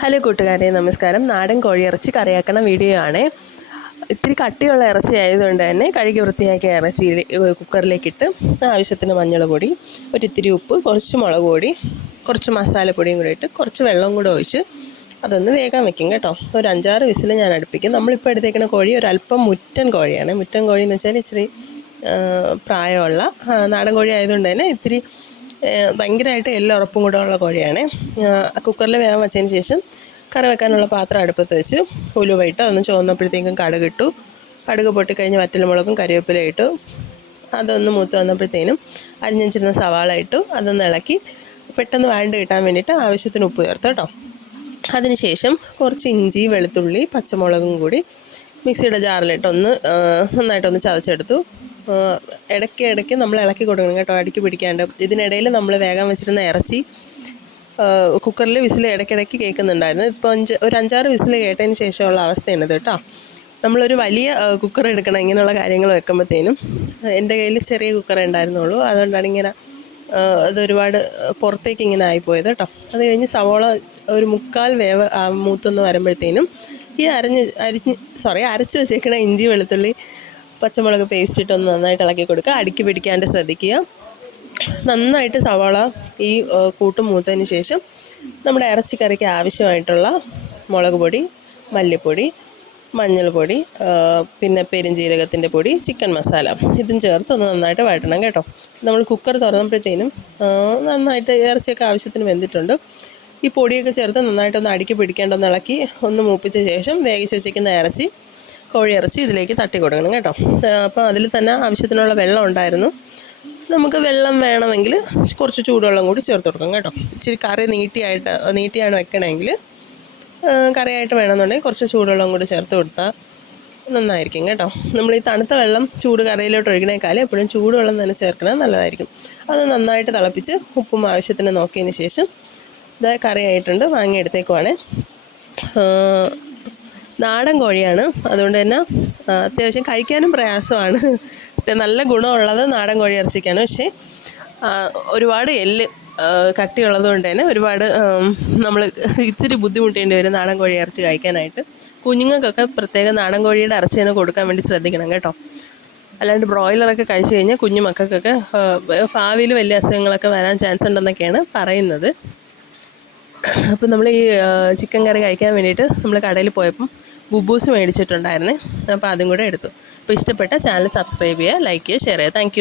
Hello കൂട്ടുകാരെ നമസ്കാരം. നാടൻ കോഴി ഇറച്ചി കറിയാക്കണ വീഡിയോ ആണ്. ഇത്തിരി കട്ടിയുള്ള ഇറച്ചി ആയതുകൊണ്ട് തന്നെ കഴുകി വൃത്തിയാക്കിയ ഇറച്ചി കുക്കറിലേക്കിട്ട് ആവശ്യത്തിന് മഞ്ഞൾ പൊടി ഒരിത്തിരി ഉപ്പ് കുറച്ച് മുളക് പൊടി കുറച്ച് മസാലപ്പൊടിയും കൂടി ഇട്ട് കുറച്ച് വെള്ളം കൂടെ ഒഴിച്ച് അതൊന്ന് വേഗം വെക്കും കേട്ടോ. ഒരു അഞ്ചാറ് വിസിൽ ഞാൻ അടുപ്പിക്കും. നമ്മളിപ്പോൾ എടുത്തേക്കുന്ന കോഴി ഒരല്പം മുറ്റൻ കോഴിയാണ്. മുറ്റൻ കോഴി എന്ന് വെച്ചാൽ ഇച്ചിരി പ്രായമുള്ള നാടൻ കോഴി ആയതുകൊണ്ട് തന്നെ ഇത്തിരി ഭയങ്കരമായിട്ട് എല്ലാം ഉറപ്പും കൂടെ ഉള്ള കോഴിയാണ്. കുക്കറിൽ വേഗം വെച്ചതിന് ശേഷം കറി വെക്കാനുള്ള പാത്രം അടുപ്പത്ത് വെച്ച് ഉലുവയിട്ട് അതൊന്ന് ചുവന്നപ്പോഴത്തേക്കും കടുക് ഇട്ടു. കടുക് പൊട്ടിക്കഴിഞ്ഞ് വറ്റൽമുളകും കറിവേപ്പില ഇട്ടു. അതൊന്ന് മൂത്ത് വന്നപ്പോഴത്തേനും അരിഞ്ഞിരുന്ന സവാള ഇട്ടു. അതൊന്ന് ഇളക്കി പെട്ടെന്ന് വഴണ്ട് കിട്ടാൻ വേണ്ടിയിട്ട് ആവശ്യത്തിന് ഉപ്പ് ചേർത്ത് കേട്ടോ. അതിനുശേഷം കുറച്ച് ഇഞ്ചി വെളുത്തുള്ളി പച്ചമുളകും കൂടി മിക്സിയുടെ ജാറിലിട്ടൊന്ന് നന്നായിട്ടൊന്ന് ചതച്ചെടുത്തു. ഇടയ്ക്ക് ഇടയ്ക്ക് നമ്മൾ ഇളക്കി കൊടുക്കണം കേട്ടോ അടിക്ക് പിടിക്കാണ്ട്. ഇതിനിടയിൽ നമ്മൾ വേഗം വെച്ചിരുന്ന ഇറച്ചി കുക്കറിൽ വിസിൽ ഇടയ്ക്കിടയ്ക്ക് കേൾക്കുന്നുണ്ടായിരുന്നു. ഇപ്പോൾ അഞ്ച് ഒരു അഞ്ചാറ് വിസിൽ കേട്ടതിന് ശേഷമുള്ള അവസ്ഥയാണിത് കേട്ടോ. നമ്മളൊരു വലിയ കുക്കർ എടുക്കണം ഇങ്ങനെയുള്ള കാര്യങ്ങൾ വെക്കുമ്പോഴത്തേനും എന്റെ കയ്യിൽ ചെറിയ കുക്കർ ഉണ്ടായിരുന്നുള്ളൂ. അതുകൊണ്ടാണ് ഇങ്ങനെ അതൊരുപാട് പുറത്തേക്ക് ഇങ്ങനെ ആയിപ്പോയത് കേട്ടോ. അത് കഴിഞ്ഞ് സവോള ഒരു മുക്കാൽ വേവ് മൂത്തൊന്ന് വരുമ്പോഴത്തേനും ഈ അരഞ്ഞ് അരിഞ്ഞ് സോറി അരച്ച് വെച്ചേക്കണ ഇഞ്ചി വെളുത്തുള്ളി പച്ചമുളക് പേസ്റ്റ് ഇട്ടൊന്ന് നന്നായിട്ട് ഇളക്കി കൊടുക്കുക. അടുക്കി പിടിക്കാണ്ട് ശ്രദ്ധിക്കുക. നന്നായിട്ട് സവാള ഈ കൂട്ട് മൂത്തതിന് ശേഷം നമ്മുടെ ഇറച്ചിക്കറിക്ക് ആവശ്യമായിട്ടുള്ള മുളക് പൊടി മല്ലിപ്പൊടി മഞ്ഞൾപ്പൊടി പിന്നെ പെരുംജീരകത്തിന്റെ പൊടി ചിക്കൻ മസാല ഇതും ചേർത്ത് ഒന്ന് നന്നായിട്ട് വഴറ്റണം കേട്ടോ. നമ്മൾ കുക്കർ തുറന്നപ്പോഴത്തേനും നന്നായിട്ട് ഇറച്ചിയൊക്കെ ആവശ്യത്തിന് വെന്തിട്ടുണ്ട്. ഈ പൊടിയൊക്കെ ചേർത്ത് നന്നായിട്ടൊന്ന് അടുക്കി പിടിക്കേണ്ടൊന്ന് ഇളക്കി ഒന്ന് മൂപ്പിച്ച ശേഷം വേവിച്ച് വെച്ചിരിക്കുന്ന ഇറച്ചി കോഴി ഇറച്ചി ഇതിലേക്ക് തട്ടി കൊടുക്കണം കേട്ടോ. അപ്പോൾ അതിൽ തന്നെ ആവശ്യത്തിനുള്ള വെള്ളം ഉണ്ടായിരുന്നു. നമുക്ക് വെള്ളം വേണമെങ്കിൽ കുറച്ച് ചൂടുവെള്ളം കൂടി ചേർത്ത് കൊടുക്കാം കേട്ടോ. ഇച്ചിരി കറി നീട്ടിയായിട്ട് നീട്ടിയാണ് വെക്കണമെങ്കിൽ കറിയായിട്ട് വേണമെന്നുണ്ടെങ്കിൽ കുറച്ച് ചൂടുവെള്ളം കൂടി ചേർത്ത് കൊടുത്താൽ നന്നായിരിക്കും കേട്ടോ. നമ്മൾ ഈ തണുത്ത വെള്ളം ചൂട് കറിയിലോട്ട് ഒഴിക്കണേക്കാളും എപ്പോഴും ചൂടുവെള്ളം തന്നെ ചേർക്കണത് നല്ലതായിരിക്കും. അത് നന്നായിട്ട് തിളപ്പിച്ച് ഉപ്പും ആവശ്യത്തിന് നോക്കിയതിന് ശേഷം ഇതാ കറിയായിട്ടുണ്ട് വാങ്ങിയെടുത്തേക്കുവാണേ. നാടൻ കോഴിയാണ്. അതുകൊണ്ട് തന്നെ അത്യാവശ്യം കഴിക്കാനും പ്രയാസമാണ്. നല്ല ഗുണമുള്ളത് നാടൻ കോഴി ഇറച്ചിക്കാണ്. പക്ഷേ ഒരുപാട് എല്ല് കട്ടിയുള്ളത് കൊണ്ട് തന്നെ ഒരുപാട് നമ്മൾ ഇച്ചിരി ബുദ്ധിമുട്ടേണ്ടി വരും നാടൻ കോഴി ഇറച്ചി കഴിക്കാനായിട്ട്. കുഞ്ഞുങ്ങൾക്കൊക്കെ പ്രത്യേകം നാടൻ കോഴിയുടെ ഇറച്ചി തന്നെ കൊടുക്കാൻ വേണ്ടി ശ്രദ്ധിക്കണം കേട്ടോ. അല്ലാണ്ട് ബ്രോയിലറൊക്കെ കഴിച്ചു കഴിഞ്ഞാൽ കുഞ്ഞു മക്കൾക്കൊക്കെ ഭാവിയിൽ വലിയ അസുഖങ്ങളൊക്കെ വരാൻ ചാൻസ് ഉണ്ടെന്നൊക്കെയാണ് പറയുന്നത്. അപ്പം നമ്മൾ ഈ ചിക്കൻ കറി കഴിക്കാൻ വേണ്ടിയിട്ട് നമ്മൾ കടയിൽ പോയപ്പം ഗുബൂസ് മേടിച്ചിട്ടുണ്ടായിരുന്നേ. അപ്പോൾ അതും കൂടെ എടുത്തു. അപ്പോൾ ഇഷ്ടപ്പെട്ട ചാനൽ സബ്സ്ക്രൈബ് ചെയ്യുക ലൈക്ക് ചെയ്യുക ഷെയർ ചെയ്യുക. താങ്ക്